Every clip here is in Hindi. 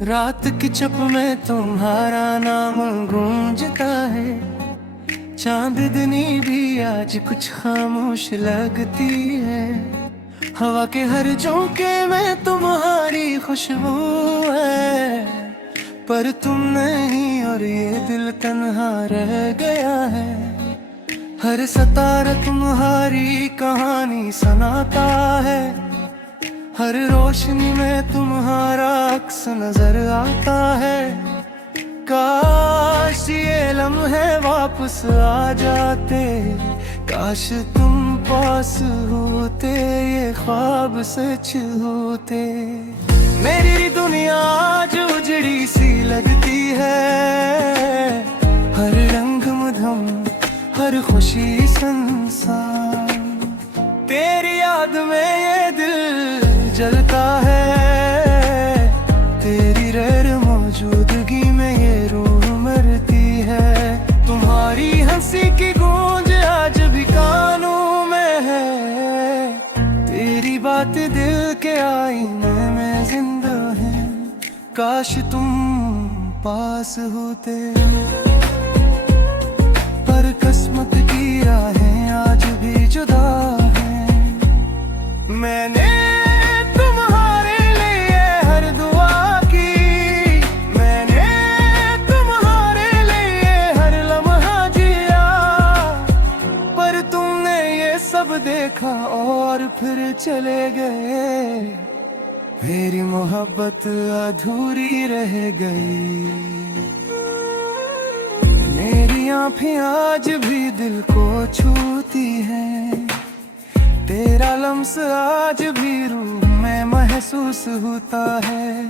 रात की चुप में तुम्हारा नाम गूंजता है। चांदनी भी आज कुछ खामोश लगती है। हवा के हर झोंके में तुम्हारी खुशबू है, पर तुम नहीं और ये दिल तन्हा रह गया है। हर सितारा तुम्हारी कहानी सुनाता है, हर रोशनी में तुम्हारा अक्स नजर आता है। काश ये लम्हे वापस आ जाते, काश तुम पास होते, ये ख्वाब सच होते। मेरी दुनिया आज उजड़ी सी लगती है, हर रंग मधुम, हर खुशी संसार। तेरी याद में ये दिल जलता है, तेरी गैर मौजूदगी में ये रूह मरती है। तुम्हारी हंसी की गूंज आज भी कानों में है, तेरी बात दिल के आईने में जिंदा है। काश तुम पास होते, पर किस्मत की राहें आज भी जुदा हैं। मैंने सब देखा और फिर चले गए, मेरी मोहब्बत अधूरी रह गई। मेरी आँखें आज भी दिल को छूती हैं, तेरा लम्स आज भी रूह में महसूस होता है।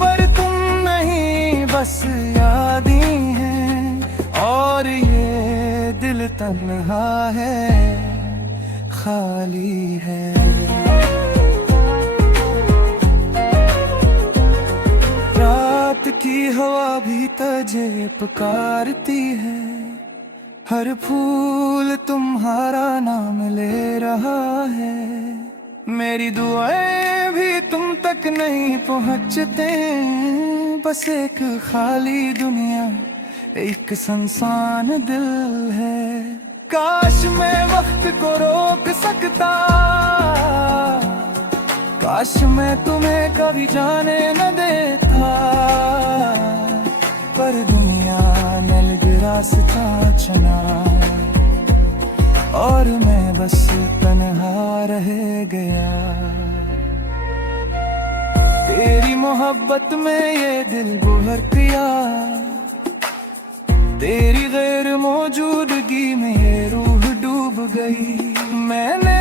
पर तुम नहीं बस याद ही हैं, और ये दिल तन्हा है, खाली है। रात की हवा भी तुझे पुकारती है, हर फूल तुम्हारा नाम ले रहा है। मेरी दुआएं भी तुम तक नहीं पहुंचते, बस एक खाली दुनिया, एक सुनसान दिल है। काश मैं वक्त को रोक सकता, काश मैं तुम्हें कभी जाने न देता, पर दुनिया ने रास्ता चुना, और मैं बस तन्हा रह गया। तेरी मोहब्बत में ये दिल गुहर पिया, तेरी गैर मौजूदगी में ये रूह डूब गई। मैंने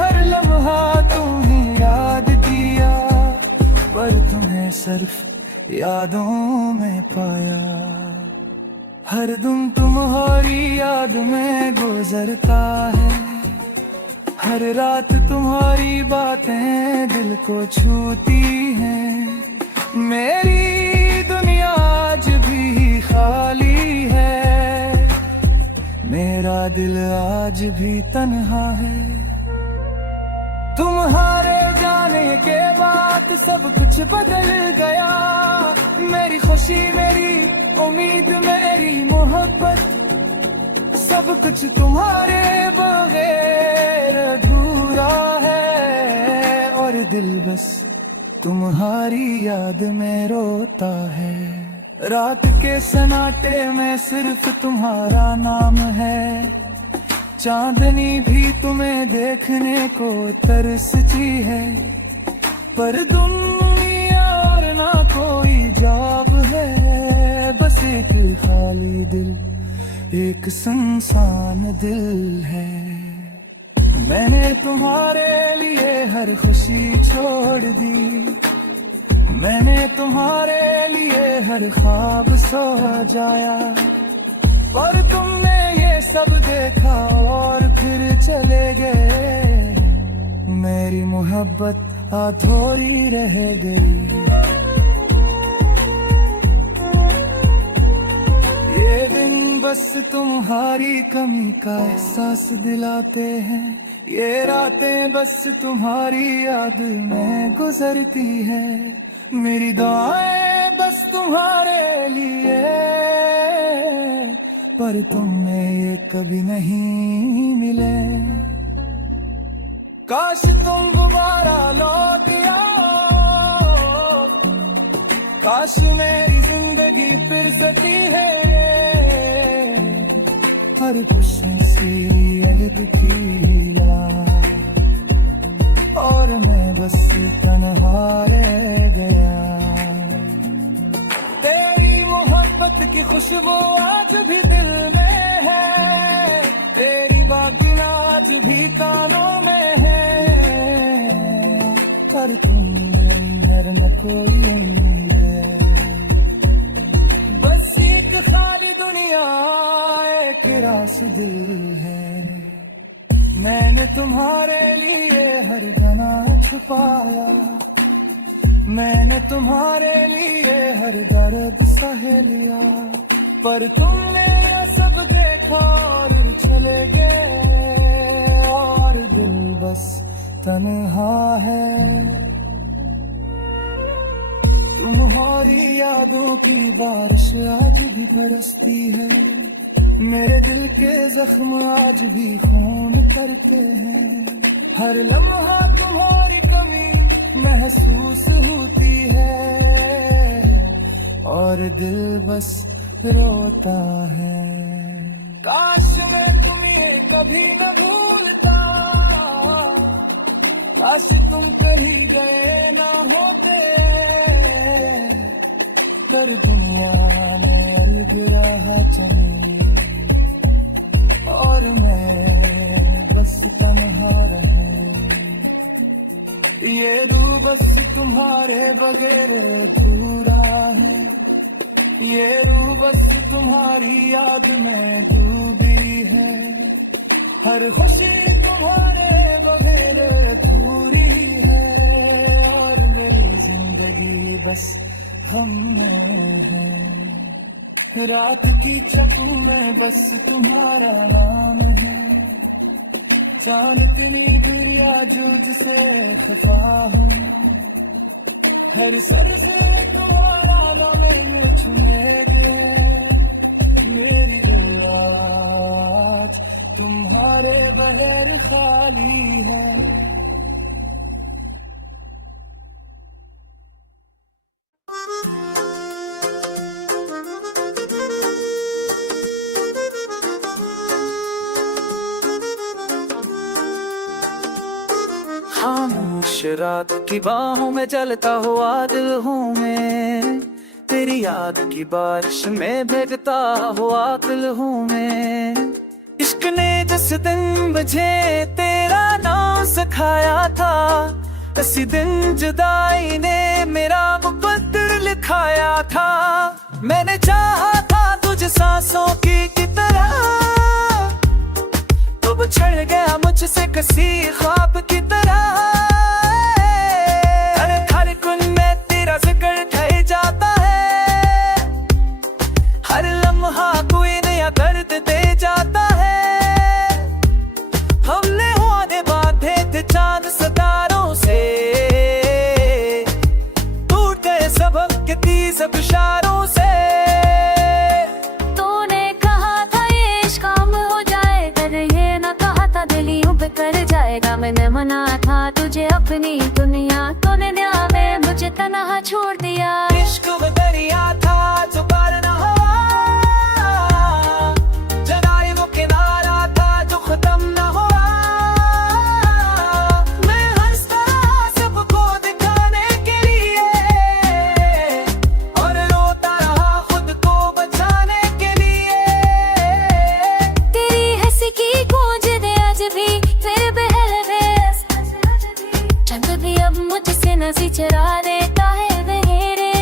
हर लम्हा तुम्हें याद किया, पर तुम्हें सिर्फ यादों में पाया। हर दिन तुम्हारी याद में गुजरता है, हर रात तुम्हारी बातें दिल को छूती हैं। मेरी दुनिया आज भी खाली है, मेरा दिल आज भी तन्हा है। तुम्हारे जाने के बाद सब कुछ बदल गया, मेरी खुशी, मेरी उम्मीद, मेरी मोहब्बत, सब कुछ तुम्हारे बगैर अधूरा है। और दिल बस तुम्हारी याद में रोता है। रात के सन्नाटे में सिर्फ तुम्हारा नाम है, चांदनी भी तुम्हें देखने को तरसती है। पर दुनिया और ना कोई जवाब है, बस एक खाली दिल, एक सुनसान दिल है। मैंने तुम्हारे लिए हर खुशी छोड़ दी, मैंने तुम्हारे लिए हर ख्वाब सजाया, पर तुमने ये सब देखा और फिर चले गए। मेरी मोहब्बत अधूरी रह गई। ये दिन बस तुम्हारी कमी का एहसास दिलाते हैं, ये रातें बस तुम्हारी याद में गुजरती है। मेरी दुआएं बस तुम्हारे लिए, पर तुमने ये कभी नहीं मिले। काश तुम दोबारा लौट आओ, काश मेरी जिंदगी फिर सकती है। हर खुशी सी याद की और मैं बस तन्हा रह गया। तेरी मोहब्बत की खुशबू आज भी दिल में है, तेरी बाकी आज भी कानों में है। पर तुम्हारे अंदर न कोई उम्मीद है, बस एक खाली दुनिया, एक रास दिल है। मैंने तुम्हारे लिए हर गाना छुपाया, मैंने तुम्हारे लिए हर दर्द सह लिया। पर तुमने ये सब देखा और चले गए, और दिल बस तन्हा है। तुम्हारी यादों की बारिश आज भी बरसती है, मेरे दिल के जख्म आज भी खून करते हैं। हर लम्हा तुम्हारी कमी महसूस होती है, और दिल बस रोता है। काश मैं तुम्हें कभी न भूलता, काश तुम कहीं गए ना होते, कर दुनिया ने अलग रहा चले, और मैं बस तन्हा रहे। ये रूह बस तुम्हारे बगैर अधूरा है, ये रूह बस तुम्हारी याद में डूबी है। हर खुशी तुम्हारे बगैर अधूरी है, और मेरी जिंदगी बस हम में है। रात की चक्कू में बस तुम्हारा नाम है, चांद इतनी दुनिया जुग से खफा हूँ। हर सर से तुम्हारा नाम छुने दे, मेरी दुआ आज तुम्हारे बगैर खाली है। खामोश रात की बाहों में जलता हुआ दिल हूँ मैं, तेरी याद की बारिश में भीगता हुआ दिल हूँ मैं। इश्क ने जिस दिन मुझे तेरा नाम सिखाया था, उसी दिन जुदाई ने मेरा मुकद्दर लिखाया था। मैंने चाहा था तुझे सांसों की तरह, तो बिछड़ गया मुझसे किसी ख्वाब की तरह। हर धड़कन में तेरा जिक्र ढह जाता है, हर लम्हा कोई नया दर्द दे जाता है। हमने वादे बांधे थे चांद सितारों से, टूट गए सबक के तीस इशारों से। कर जाएगा, मैंने मना था तुझे अपनी दुनिया, तूने न्याय में मुझे तन्हा छोड़ दिया। इश्क में दरिया था जो पार न हुआ, जगाए वो किनारा था जो खत्म न हुआ। मैं हंसता रहा सबको दिखाने के लिए, और रोता रहा खुद को बचाने के लिए। तेरी हंसी की गूंज ने आज भी चंद भी अब मुझसे नसी चरा देता है, बहेरे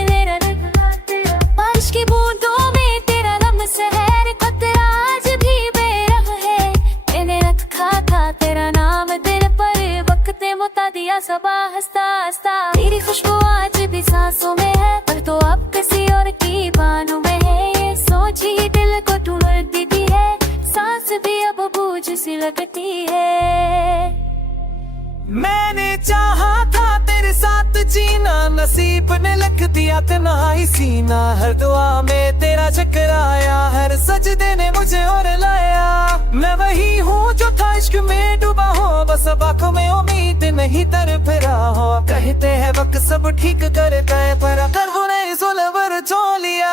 ने लिख दिया तन्हाई सीना, हर दुआ में तेरा जिक्र आया, हर सजदे ने मुझे और लाया। मैं वही हूँ जो था इश्क में डूबा हो, बस अब आंखों में उम्मीद नहीं तर फिरा हो। कहते हैं वक्त सब ठीक करता है, पर अगर वो नहीं जुल्म जो लिया।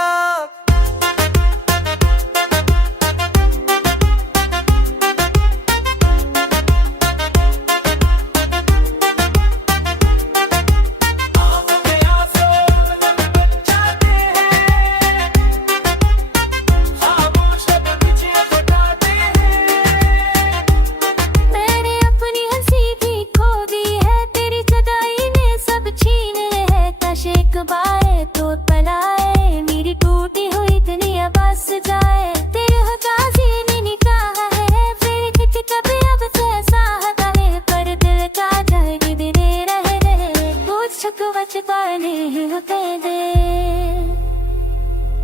बाए तो पलाए, मेरी टूटी हुई दुनिया बस जाए। तेरे हकाजी ने निकाह है, फिर कित कभी अब तो ऐसा हता है, पर दिल का जाएगी दिने रहे रहे, पूछ कुछ पाने होते दे।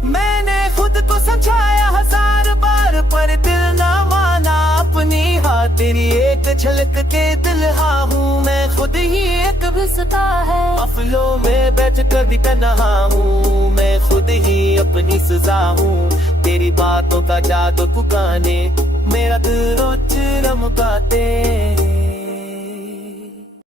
मैंने खुद को समझाया 1000 बार, पर दिल ना माना अपनी हाथ। तेरी एक झलक के दिल हाँ हूँ मैं, खुद ही एक रुसता है अफलों में बैठ कर भी तन्हा हूँ मैं, खुद ही अपनी सजा हूँ। तेरी बातों का जादू पुकाने, मेरा दिल रोज रमकाते।